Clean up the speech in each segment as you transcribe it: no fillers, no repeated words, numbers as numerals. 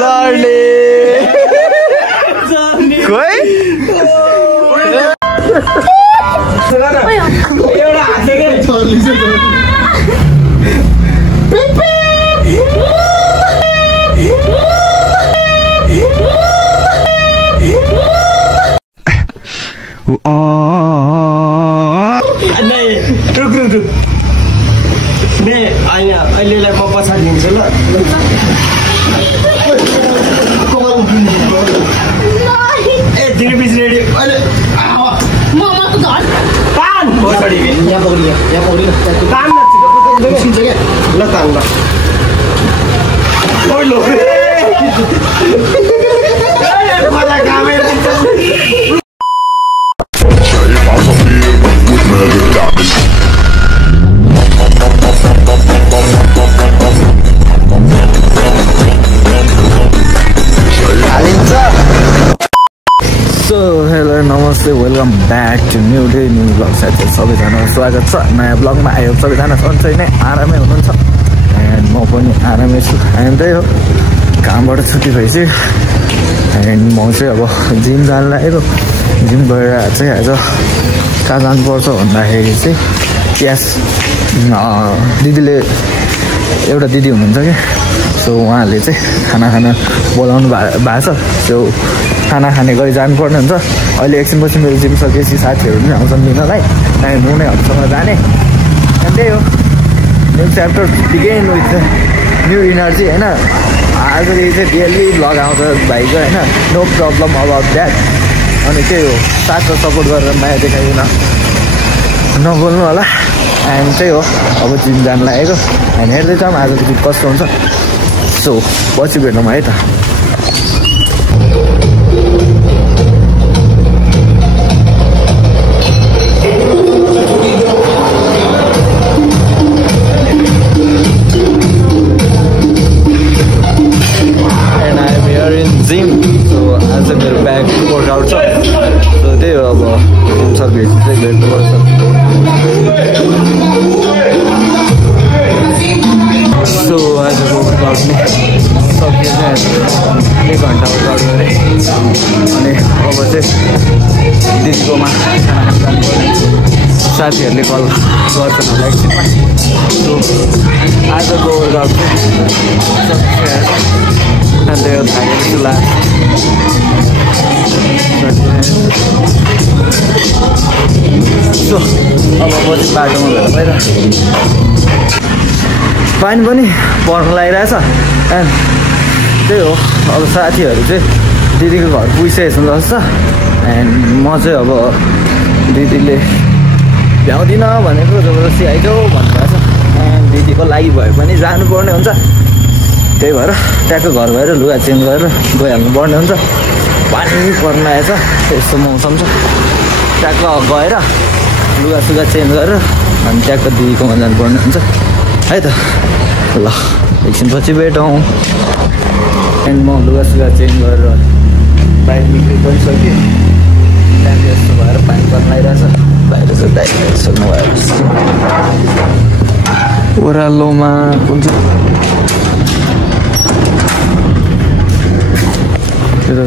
Journey खोइ एउटा हातले के रुक बे अहिलेलाई म पछाडि दिन्छु ल ए तिमी पछि रेडी अहिले तान पछाडि यहाँ पक्रियो तान ल तान ल ओइ लो सो हेलो नमस्ते welcome back to new day new blog साथीहरू सबैजना स्वागत छ नयाँ ब्लगमा आयो सबैजना सन्चै नै आरामै हुनुहुन्छ एन्ड म पनि आरामै छु एन्ड त्यही हो कामबाट छुट्टी भएपछि एन्ड म चाहिँ अब जिम जानु लागेको जिम गएर चाहिँ आज कहाँ जानुपर्छ भन्दाखेरि चाहिँ क्यास दिदीले एउटा दिदी हुनुहुन्छ कि सो उहाँहरूले चाहिँ खाना बोलाउनु भएको छ त्यो खाना खाने गरी जानुपर्ने हुन्छ अहिले एकछिनपछि मेरो जिम सकेपछि साथीहरू पनि आउँछन् लिनलाई अनि म नै हदसँग जाने अनि त्यही हो new chapter begin with new energy होइन आजदेखि चाहिँ डेली भ्लग आउँछ भाइको होइन नो प्रब्लम अबाउट द्याट अनि त्यही हो साथमा सपोर्ट गरेर माया देखाइकन नबोल्नु होला एन्ड त्यही हो अब जिम जानु लागेको हामी हेर्दै जाऊँ आजदेखि कस्तो हुन्छ सो पछि भेटौँ है त जिम सो आज मेरो ब्याक वर्कआउट छ सो त्यही हो अब हुन्छ भेट्नुपर्छ सो आजको वर्कआउट नै सकियो चाहिँ 1 घन्टा वर्कआउट गरेँ अनि अब चाहिँ दिदीकोमा खाना खान जानुपर्ने साथीहरूले कल गर्छन् होला एकछिनमा सो आजको वर्कआउट चाहिँ and they are tired to laugh. So, अब पछि बाटोमा भेट भएर पानी पनि पर्न लागिरहेछ एन्ड त्यही हो अब साथीहरू चाहिँ दिदीको घर पुगिसकेको जस्तो छ एन्ड म चाहिँ अब दिदीले भ्याउँदिनँ भनेको जबरजस्ती आइजाऊ भन्नुभएको छ एन्ड दिदीको लागि भए पनि जानुपर्ने हुन्छ त्यही भएर ट्याक्क घर गएर लुगा चेन्ज गरेर गइहाल्नु पर्ने हुन्छ पानी पर्न आएछ यस्तो मौसम छ ट्याक्क गएर लुगा चेन्ज गरेर अनि ट्याक्क दिदीकोमा जानुपर्ने हुन्छ है त ल एकछिनपछि भेटौँ एन्ड म लुगा चेन्ज गरेर बाहिर निक्रि पनि सकेँ टाइम यस्तो भएर पानी पर्न आइरहेछ बाहिर चाहिँ दाइ सक्नु भयो ओह्रालोमा कुन चाहिँ कुन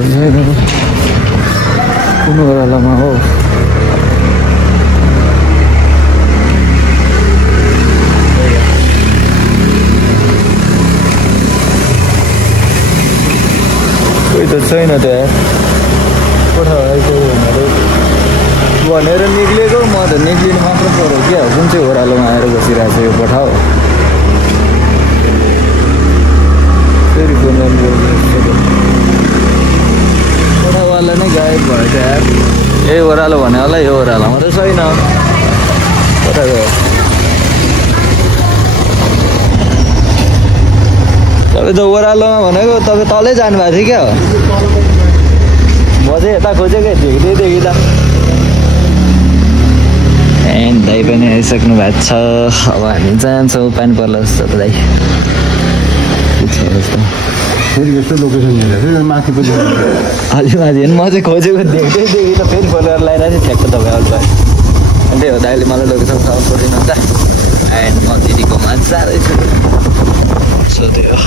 ओह्रालोमा हो कोही त छैन त्यहाँ कोठा भनेर निक्लेको म त निक्लिनु मात्र पऱ्यो क्या कुन चाहिँ ओह्रालोमा आएर बसिरहेको छ यो कोठा हो फेरि कोठावाला नै गायब भयो त्यहाँ यही ओह्रालो भने होला यो ओह्रालोमा त छैन कता गयो तपाईँ त ओह्रालोमा भनेको तपाईँ तलै जानुभएको थियो क्या म चाहिँ यता खोजेकै देखिँदा एन्ड दाइ पनि आइसक्नु भएको छ अब हामी जान्छौँ पानी पर्ला जस्तो त दाइ फेरि यस्तो लोकेसन फेरि माथि पनि अलि माथि म चाहिँ खोजेको देख्दै त फेरि बोलेर लगाइरहेको थिएँ ठ्याक्क तपाईँ आउँछ अनि त्यही हो दाइले मलाई लोकेसन खबर गरिदिनुहुन्छ एन्ड म दिदीकोमा जाँदैछु सो त्यही हो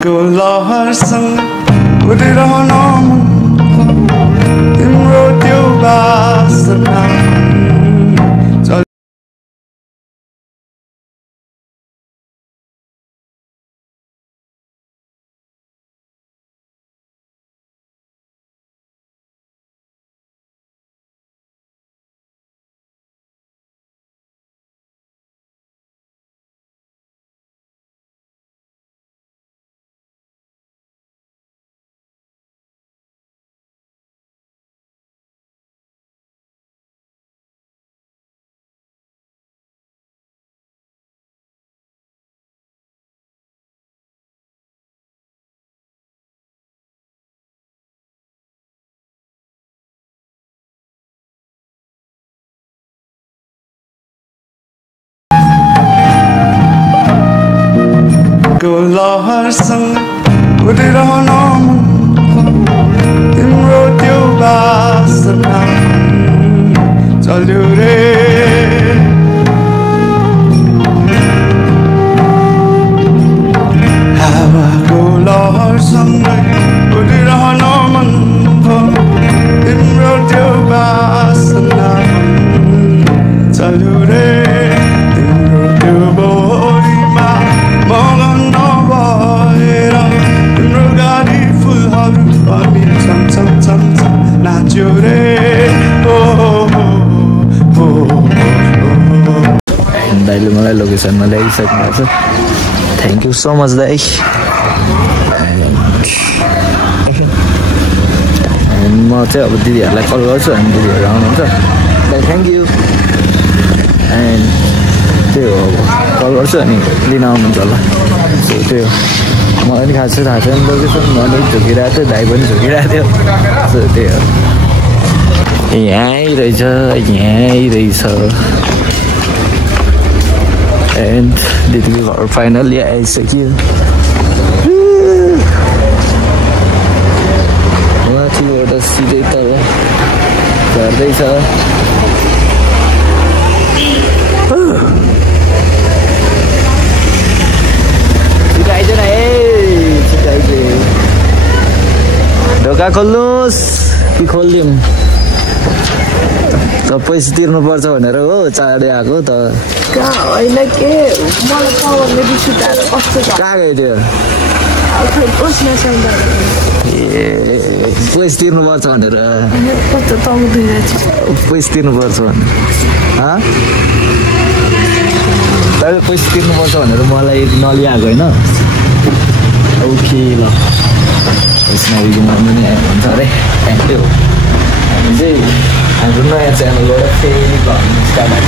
लहरसँग उडिरहन तिम्रो त्यो बासना लहरसँग उडिरहन तिम्रो त्यो बासना चल्यो रे हावाको लहरसँगै उडिरहन मन तिम्रो त्यो बासना चल्यो रे तिम्रो त्यो बोलीमा मगन नभएर तिम्रो गाडी फुलहरू पनि छम छम छम छम नाच्यो रे दाइले मलाई लोकेसनमा ल्याइसक्नु भएको छ थ्याङ्क यू सो मच दाइ म चाहिँ अब दिदीहरूलाई कल गर्छु अनि दिदीहरू आउनुहुन्छ दाइ थ्याङ्क यू एन्ड त्यही हो अब कल गर्छु अनि लिन आउनुहुन्छ होला सो त्यही हो मलाई पनि खास थाहा छैन लोकेसन म नि झुकिरहेको थियो दाइ पनि झुकिरहेको थियो सो त्यही हो यहीँ रहेछ एन्ड दिदीको घर फाइनली आइसक्यो माथिबाट सिधै तल झर्दैछ ढोका खोल्नुहोस् कि खोलिदिउँ त पैसा तिर्नुपर्छ भनेर हो चाँडै आएको त होइन के मलाई पावरले रिस उठाएर कस्तो छ कहाँ गयो त्यो ए पैसा तिर्नुपर्छ भनेर कस्तो पैसा तिर्नुपर्छ भने तपाईँले पैसा तिर्नुपर्छ भनेर मलाई नलिआएको होइन ओके ल पैसा नलिदिनु पनि हुन्छ अरे थ्याङ्क यू हामी चाहिँ हाम्रो नयाँ च्यानलबाट फेरि गर्नु स्टार्ट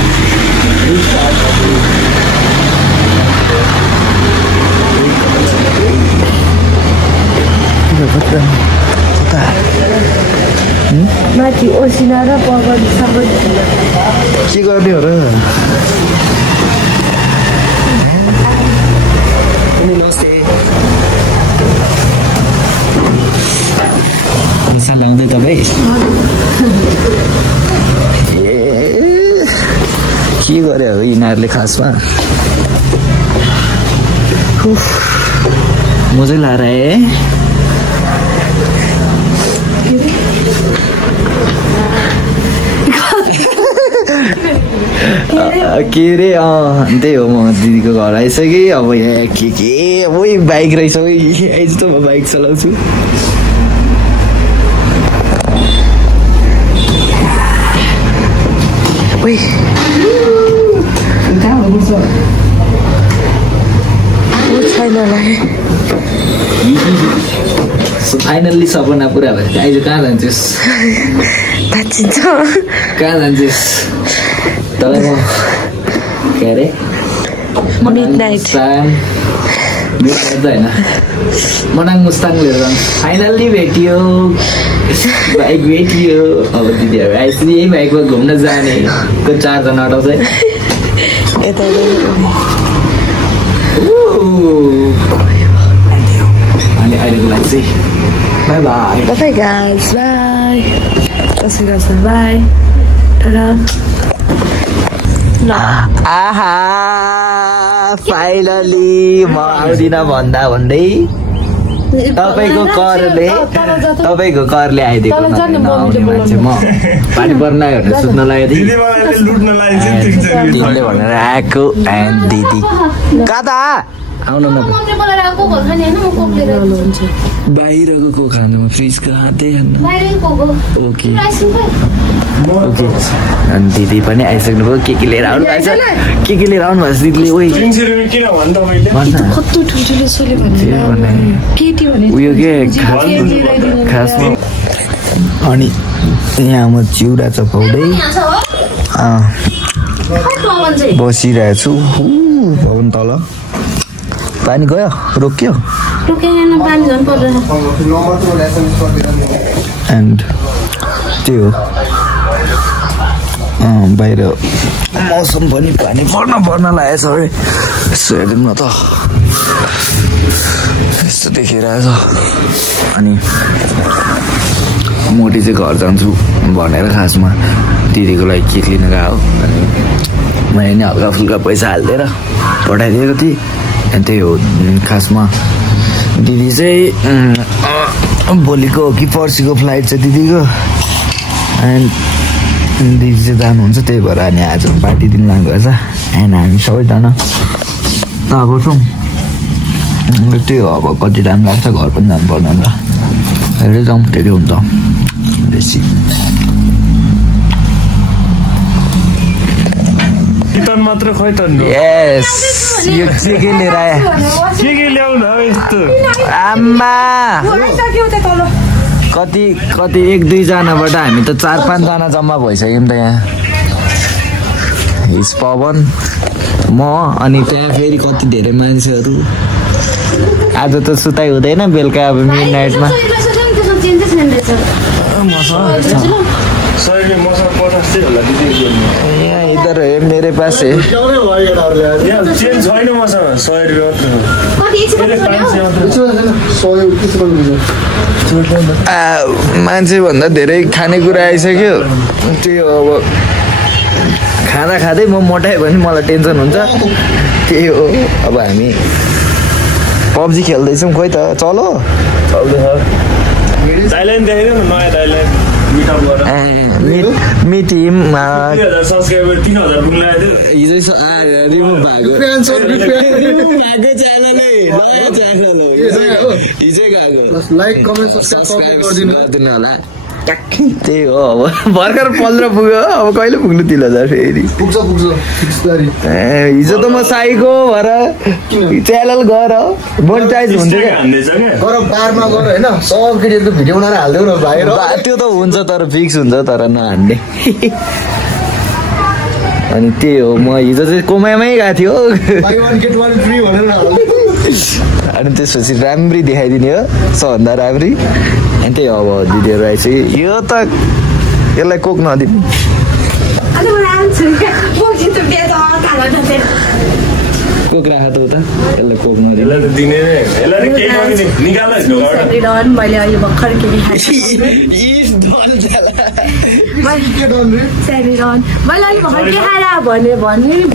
माथि ओसिना र पवन सबै के गर्ने हो र पैसा लाग्दै तपाईँ के गरे हो यिनीहरूले खासमा मजै लाएर के अरे त्यही हो म दिदीको घर आइसकेँ अब यहाँ के अब बाइक रहेछ यस्तो म बाइक चलाउँछु फाइनल्ली सपना पुरा भयो आइज कहाँ जान्छस् कहाँ जान्छस् तँलाई म के अरे मिडनाइट होइन मनाङ मुस्ताङ लिएर जान्छ फाइनल्ली भेटियो बाइक भेटियो अब दिदीहरू आइसक्यो यही बाइकमा घुम्न जाने को 4 जना अटाउँछ अनि अहिलेको लागि चाहिँ by bye by guys by कसरी बाई आहा फाइनली म आउँदिन भन्दा भन्दै तपाईँको करले आइदिएको मान्छे म पानी पर्न भनेर सुत्न लागेको थिएँ भनेर आएको एन्ड दिदी कता आउनु न बाहिरको को खानु फ्रिजको हातै ओके ओके अनि दिदी पनि आइसक्नु भयो के लिएर आउनु भएको छ के लिएर आउनु भएको छ दिदीले उयो के खासमा अनि यहाँ म चिउरा चपाउँदै बसिरहेको छु भवन तल पानी गयो रोक्यो एन्ड त्यही हो बाहिर मौसम पनि पानी पर्न लागेछ है यसो हेर्नु न त यस्तो देखिरहेछ अनि मोटी चाहिँ घर जान्छु भनेर खासमा दिदीको लागि केक लिन गएको अनि मैले नि हल्का फुल्का पैसा हालिदिएर पठाइदिएको थिएँ अनि त्यही हो खासमा दिदी चाहिँ भोलिको हो कि पर्सिको फ्लाइट छ दिदीको एन्ड दिदी चाहिँ जानुहुन्छ त्यही भएर अनि आज पार्टी दिन लाग्नुभएको छ एन्ड हामी सबैजना अब छौँ त्यही हो अब कति टाइम लाग्छ घर पनि जानु पर्दैन र हेरेर जाउँ त्यही हुन्छ बेसी मात्र खै त यस यो के लिएर आयो के ल्याउनु अब यस्तो आमा कति 1-2 जनाबाट हामी त 4-5 जना जम्मा भइसक्यौँ त यहाँ हिज पवन म अनि त्यहाँ फेरि कति धेरै मान्छेहरू आज त सुताइ हुँदैन बेलुका अब मिड नाइटमा यहाँ इधर है मेरे पास है मान्छे भन्दा धेरै खानेकुरा आइसक्यो त्यही हो अब खाना खाँदै म मोटायो भने मलाई टेन्सन हुन्छ त्यही हो अब हामी पब्जी खेल्दैछौँ खोइ त चलो मिटिम हिजै रिमुभ भएको हिजै गएको लाइक कमेन्ट सब्सक्राइब गरिदिनु होला त्यही हो अब भर्खर 15 पुग्यो अब कहिले पुग्नु 3000 फेरि पुग्छ हिजो त म साईको भएर च्यानल गर मोनेटाइज हुन्छ क्या गर बारमा गर हैन सब केटीहरुको भिडियो बनाएर हाल्देऊ न भाइ त्यो त हुन्छ तर फिक्स हुन्छ तर नहान्ने अनि त्यही हो म हिजो चाहिँ कोमामै गएको थियो buy one get one free भनेर अनि त्यसपछि राम्री देखाइदिने हो सबभन्दा राम्री अनि त्यही हो अब दिदीहरू आइसक्यो यो त यसलाई कोक नदिनु कोक राख त उता यसलाई कोक नदिनु मैले अहिले भर्खर के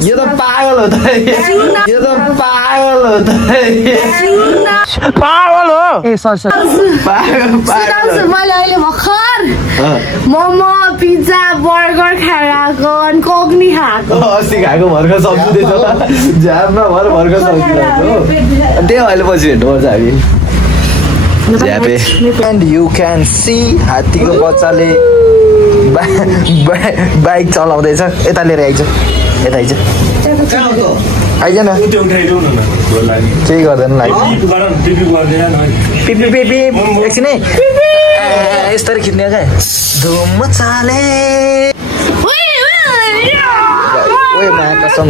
यो त पागल हो त यो त पागल हो त पागल हो ए सरी मैले अहिले भर्खर मोमो पिज्जा बर्गर खाएर आएको अनि कोक नि खाएको अस्ति खाएको भर्खर सब्जी दिएछ झ्यापमा भर्खर सब्जी खाएको त्यही अहिले पछि भेट्नुपर्छ हामी झ्यापे एन्ड यु क्यान सी हात्तीको बच्चाले बाइक चलाउँदैछ यता लिएर आइज यता आइज आइज न केही गर्दैन पिपी एकछिन है यस्तरी खिच्ने क्या धुम चाले ओए माया कसम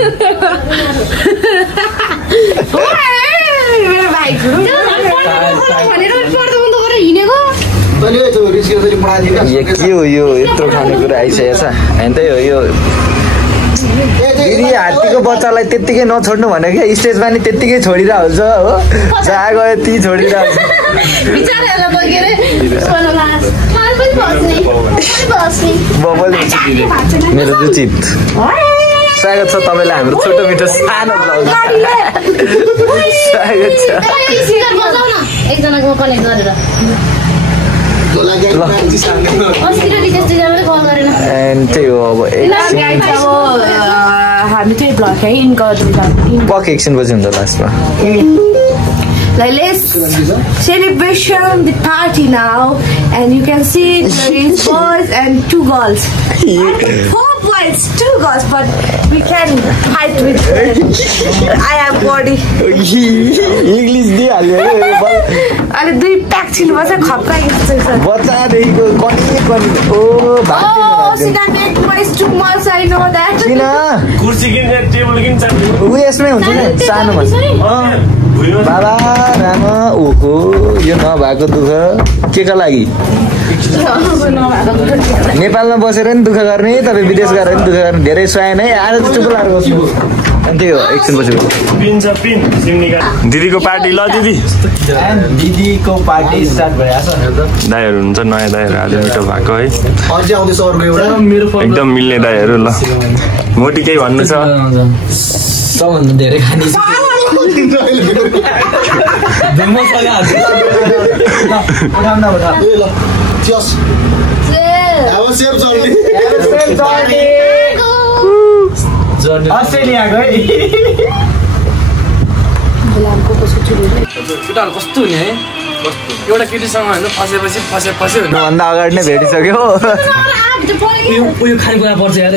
के हो यो यत्रो खानेकुरा आइसकेको छ होइन त्यही हो यो दिदी हात्तीको बच्चालाई त्यत्तिकै नछोड्नु भनेको क्या स्टेजमा नि त्यत्तिकै छोडिरहेको हुन्छ हो जहाँ गयो ती छोडिरहेको मेरो रुचित स्वागत छ तपाईँलाई हाम्रो छोटो मिठो सानो ब्लग स्वागत छ तपाईँको कनेक्ट गरेर एन्ड त्यही हो अब हामी चाहिँ ब्लग है इन गर्दैछौँ पक एकछिनपछि हुन्छ लास्टमा Like, let's celebration the party now, and you can see there is boys and 2 girls. 4 boys, 2 girls, but we can fight with them. I have body. English दिइहाल्यो अहिले 2 प्याक छिनुपर्छ खप्का जस्तो छ बच्चादेखिको कनी ओ भात Sina make boys too much, I know that. किन कुर्सी किन table किन चाहियो उयसमै हुन्छ नि सानोमा बाबा रामा ओहो यो नभएको दुःख के का लागि नेपालमा बसेर नि दुःख गर्ने तपाईँ विदेश गएर नि दुःख गर्ने धेरै स्वायन है आज त चुप लाएर बस्नु अनि त्यही हो एकछिन बसेको दिदीको पार्टी ल दिदीको पार्टी स्टार्ट भइहाल्छ दाइहरू हुन्छ नयाँ दाइहरू आज मिठो भएको है अझै आउँदैछ अर्को एउटा एकदम मिल्ने दाइहरू ल मोटी केही भन्नु छ सबभन्दा धेरै खाने अस्ट्रेलियाको है केटाहरू कस्तो हुने है एउटा केटीसँग होइन फसेपछि फसे भन्दा अगाडि नै भेटिसक्यो उयो खानेकुरा पर्छ यार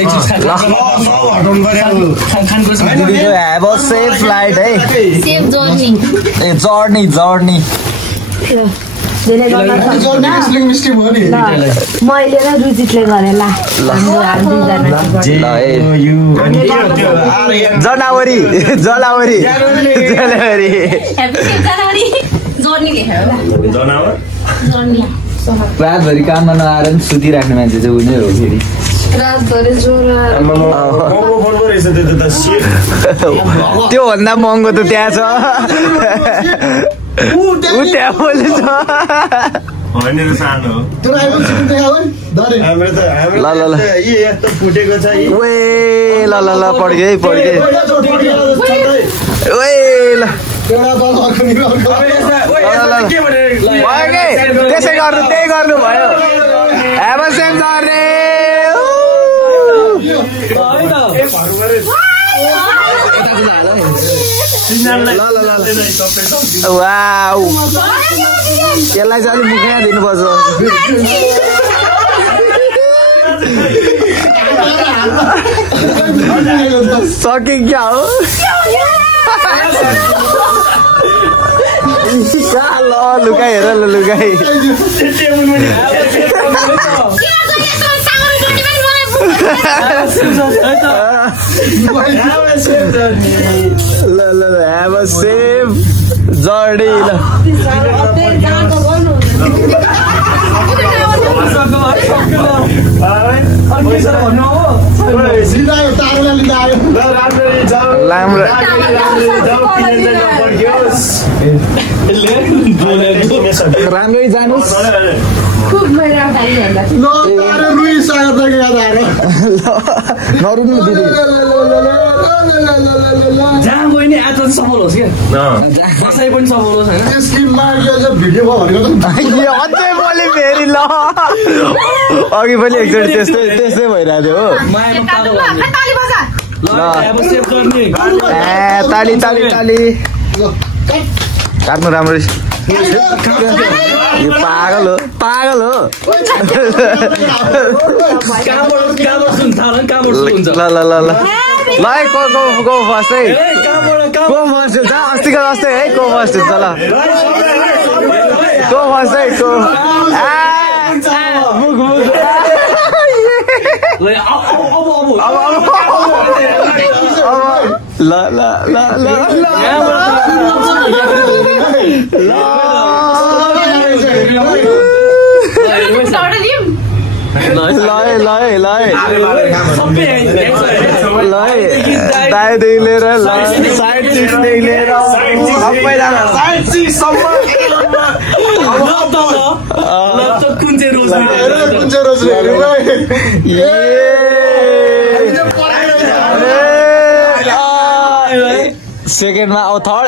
हैव अ सेफ फ्लाइट है सेफ जर्नी ए जर्नी मैले र रुजितले गरे ला जनावरी रातभरि काममा नआएर पनि सुतिराख्ने मान्छे चाहिँ उनी हो फेरि त्योभन्दा महँगो त त्यहाँ छ त्यहाँ बोलेछ ल पड्के त्यसै गर्नु त्यही गर्नु भयो यसलाई चाहिँ अलिक मुखमा दिनुपर्छ सके क्या हो ल लुकाइ हेर ल लुकाइ ल have a safe journey राम्रै जानुस् नरुनु दिदी जहाँ गयो नि आज सफल होस् क्या बसाइ पनि सफल होस् होइन अझै बोले फेरि ल अघि पनि एकचोटि त्यस्तै भइरहेको थियो हो ताली काट्नु राम्ररी यो पागल हो ल को फर्स्ट है को फर्स्ट हुन्छ अस्तिको जस्तै है को फर्स्ट हुन्छ ल को फर्स्ट है को दाइदेखि लिएर साइडदेखि लिएर सबैजना सेकेन्डमा अब थर्ड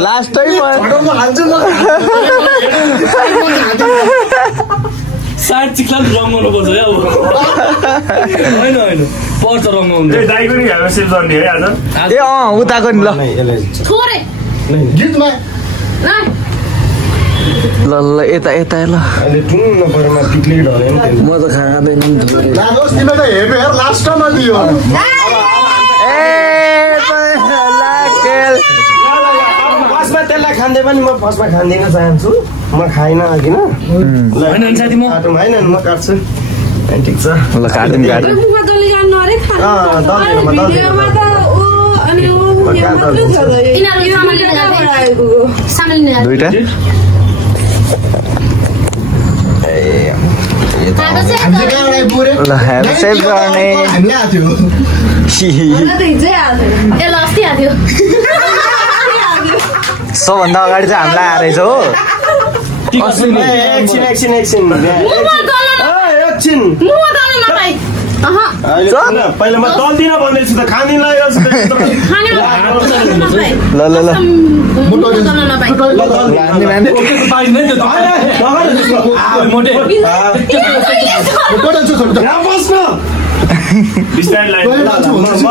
लास्टै सायद चिक्लाले रङ्गाउनु पर्छ है अब होइन होइन पर्छ रङ्गाउनु दाइको नि हाम्रो सेभ गर्ने है आज ए उताको नि ल थोरै गीतमा ल ल यता यता ल अहिले टुन्न परेमा पिक्ले ढले नि म त खाँदैन लानुहोस् तिमीले त हेर्नु हेर लास्टमा दियो फर्स्टमा त्यसलाई खाँदै पनि म फर्स्टमा खाँदिन चाहन्छु म खाइन किन होइन साथी म होइन म काट्छु ठिक छ ल काट्दिम काट्दिम दुईटा ल हेर सेभ गर्ने सबभन्दा अगाडि चाहिँ हामीलाई आएछ हो एकछिन पहिला म दल्दिनँ भन्दैछु त खाँदिन ल ल ल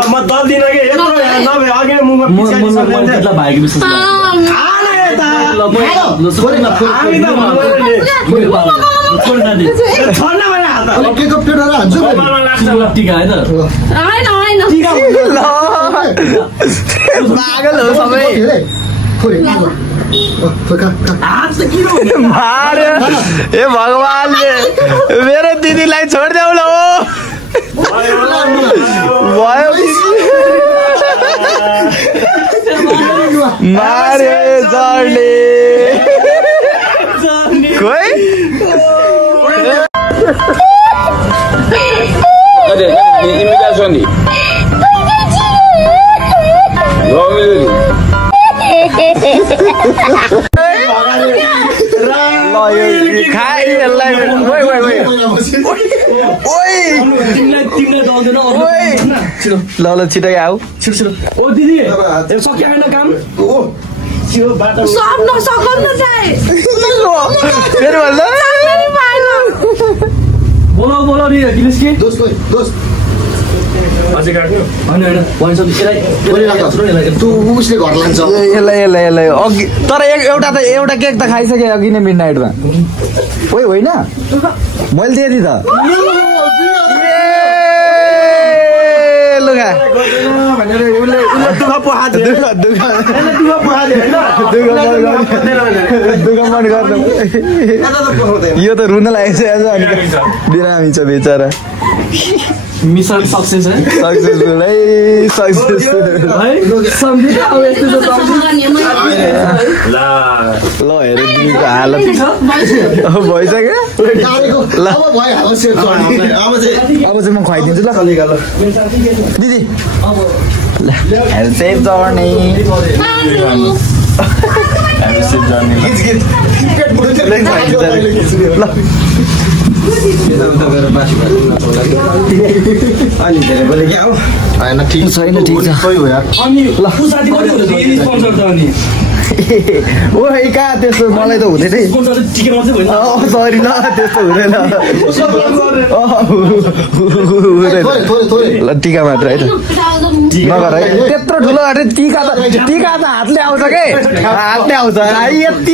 म दल्दिनँ कि नभए अघि पागल हो सबै मार्यो ए भगवानले मेरो दिदीलाई छोडिदेऊ ल भयो मारे जर्नी खोइ ल ल छिटै आऊ छिटो छिटो ओ दिदी सक्यो होइन काम बोलो बोलो नि दिनेश के अझै काट्नु होइन होइन भन्छ उसले घर लान्छ यसलाई अघि तर एउटा केक त खाइसके अघि नै मिड नाइटमा ओइ होइन मैले दिएँ त लुगा यो त रुन लागिसकेको छ बिरामी छ बेचारा मिशन सक्सेस है सक्सेसफुल है सक्सेसफुल ल हेर दिदीको हालत भइसक्यो ल अब चाहिँ म खुवाइदिन्छु ल दिदी हेल्थ सेभ जर्नी ल ठिक छैन ठिक छ ओ कहाँ त्यस्तो मलाई त हुँदैन सरी ल त्यस्तो हुँदैन ल टिका मात्र है त नगर है त्यत्रो ठुलो टिका त हातले आउँछ के हातले आउँछ यति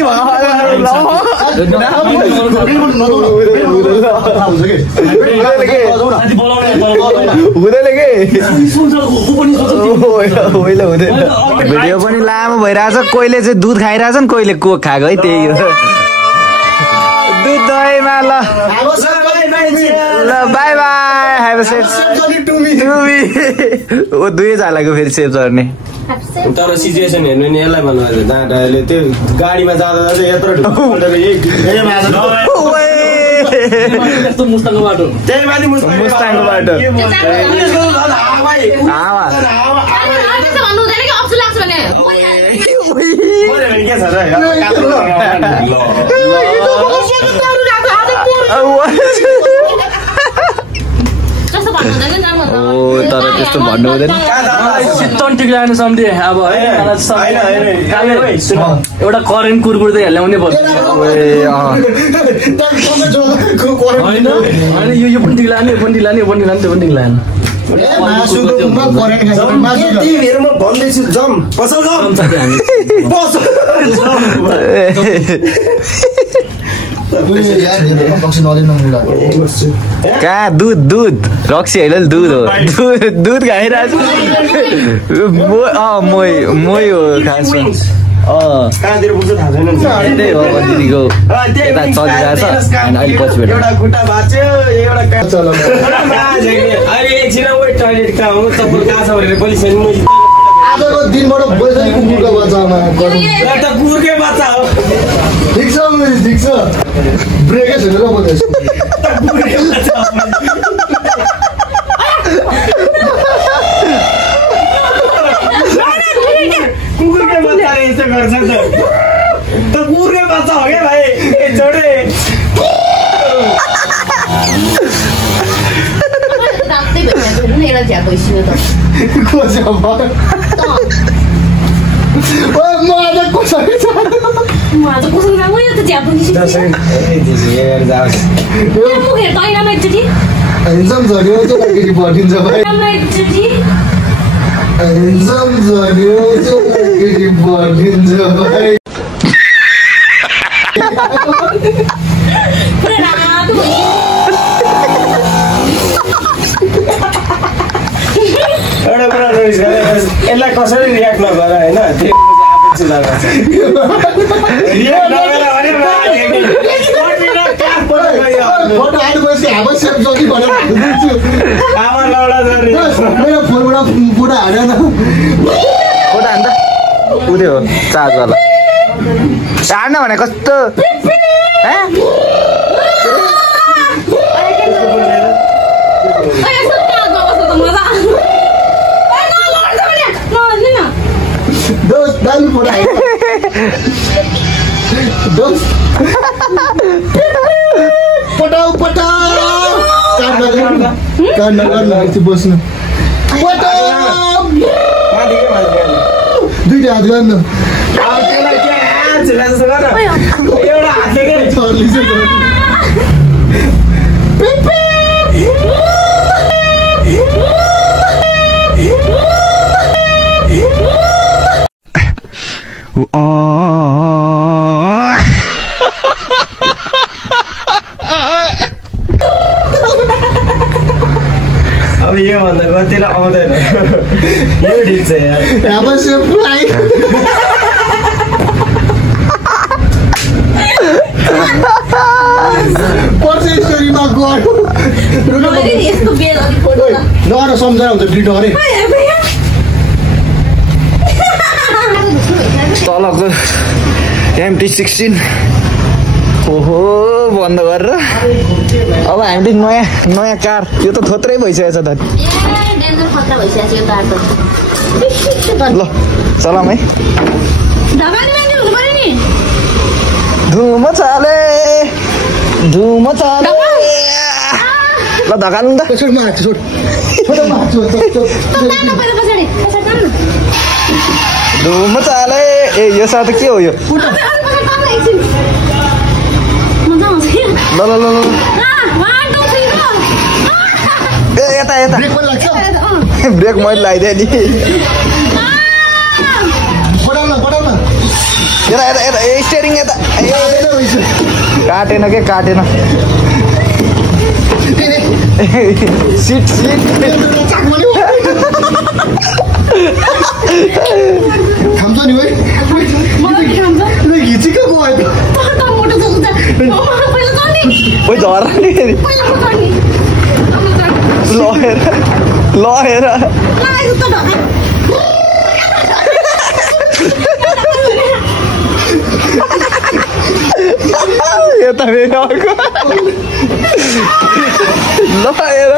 हुँदैन के हुँदैन भिडियो पनि लामो भइरहेछ कोहीले चाहिँ दुध खाइरहेछ नि कोहीले कोक खाएको है त्यही हो दुध दहीमा ल bye bye have a safe ओ दुईजनाको फेरि सेभ गर्ने तर सिचुएसन हेर्नु नि यसलाई भन्नु दादाले त्यो गाडीमा जाँदा यत्रो मुस्ताङको बाटो तर त्यस्तो भन्नु हुँदैन चित्तन ठिक लागेन सम्झे अब है एउटा करेन्ट कुरकुर्दै ल्याउनै पर्छ होइन यो पनि ठिक लाग्ने यो पनि ठिक लाग्ने यो पनि ठिक लाग्ने त्यो पनि ठिक लागेन भन्दैछु जम पसल कहाँ दुध रक्सी होइन दुध हो दुध खाइरहेको मै हो खासमा कहाँतिर पुग्छ थाहा छैन त्यही हो दिदीको यता चलिरहेछ अनि अहिले पछि एउटा खुट्टा भाँच्यो एउटा अहिले एकछिन टोइलेट कहाँ हो तपाईँ कहाँ छ भनेर पुलिस आजको दिनबाट बैसरी कुकुरको बच्चामा कुकुरकै बच्चा हो ठिक छ ब्रेकै छैन र भन्दैछु कुकुरकै बच्चाले यस्तो गर्छ त कुकुरकै बच्चा हो क्या भाइ जोडे एउटा कुरा यसलाई कसरी रियाक्ट नगर होइन उयो हो चार्जवाला हार्न भने कस्तो बस्नु दुईटा हात गर्नु एउटा हातले अब यो भन्दा गतिर आउँदैन यो ठिक छ यार स्टोरीमा गएर सम्झाएर हुन्छ डिलिट गरे तलको MT-16 ओहो बन्द गरेर अब हामीले नयाँ कार यो त थोत्रै भइसकेको छ ल चलाम है धुम चाले ल धकाल्नु त धुम चाले ए यो साथ के हो यो ल यता ब्रेक मैले लगाइदिएँ नि यता स्टेरिङ यता काटेन सिट खान्छ नि घिचेको ओइ झर्रा नि लहेर यता फेरि अर्को लहेर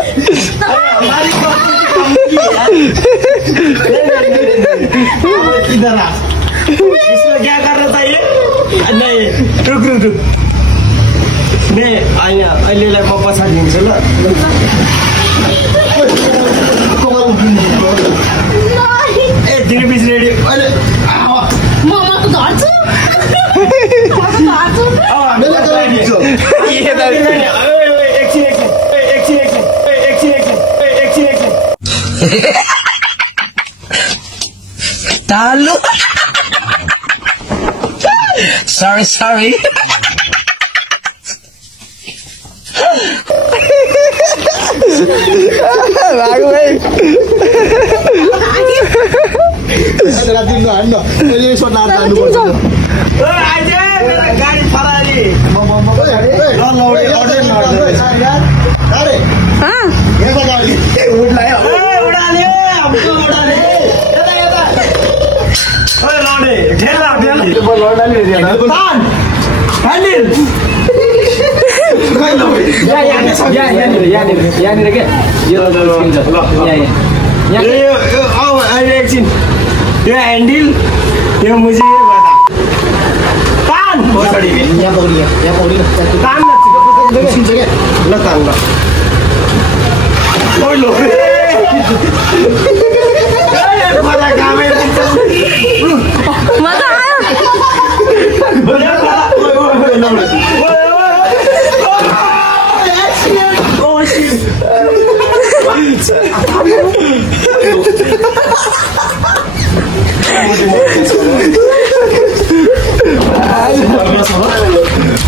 इसमें क्या कर रहा था ये नहीं रुक ले अहिलेलाई म पछाडि दिन्छु ल ए 3 पिस रेडी अहिले म त झर्छु Talu. Sorry. Lagu भाइ गाडी फरारी यहाँनिर के एकछिन यो ह्यान्डल यो मुजी तान ल तान मजा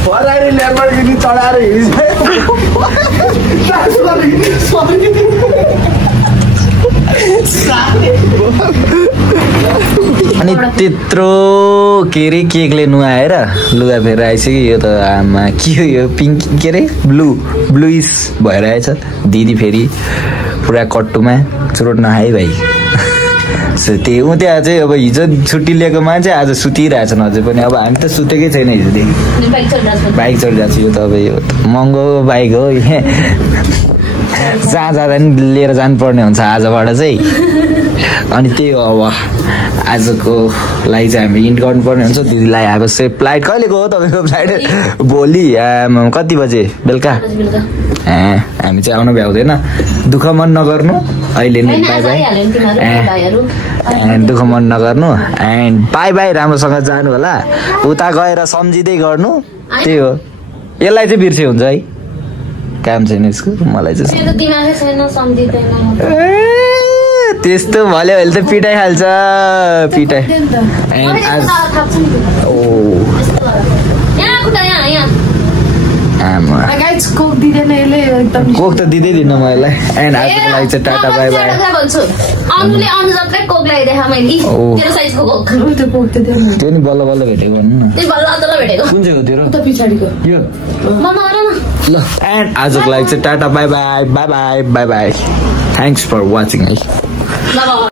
फरारी ल्याम्बोर्गिनी चढाएर अनि त्यत्रो के अरे केकले नुहाएर लुगा फेरेर आइसक्यो यो त आमा के हो यो पिङ्क के अरे ब्लुइस भएर आएछ दिदी फेरि पुरा कट्टुमा चुरोट नखाए भाइ त्यही ऊ त्यहाँ चाहिँ अब हिजो छुट्टी लिएको मान्छे आज सुतिरहेछन् अझै पनि अब हामी त सुतेकै छैन हिजोदेखि बाइक चढिरहेको छु यो त अब यो महँगो बाइक हो जहाँ जाँदा नि लिएर जानुपर्ने हुन्छ आजबाट चाहिँ अनि त्यही हो अब आजको लागि चाहिँ हामी इन्ट गर्नुपर्ने हुन्छ दिदीलाई अब फ्लाइट कहिलेको हो तपाईँको फ्लाइट भोलि कति बजे बेलुका हामी चाहिँ आउनु भ्याउँदैन दुःख मन नगर्नु अहिले नै बाई बाई एन्ड दुःख मन नगर्नु एन्ड बाई बाई राम्रोसँग जानु होला उता गएर सम्झिँदै गर्नु त्यही हो यसलाई चाहिँ बिर्से हुन्छ है काम छैन यसको मलाई चाहिँ त्यस्तो भन्यो भने त पिटाइहाल्छ पिटाइ कोक त दिँदै दिनु म यसलाई एन्ड आजको लागि चाहिँ टाटा बाई बाई त्यो नि बल्ल बल्ल भेटेको भन्नु न कुन चाहिँ हो तेरो यो ल एन्ड आजको लागि चाहिँ tata bye bye bye bye bye bye thanks for watching है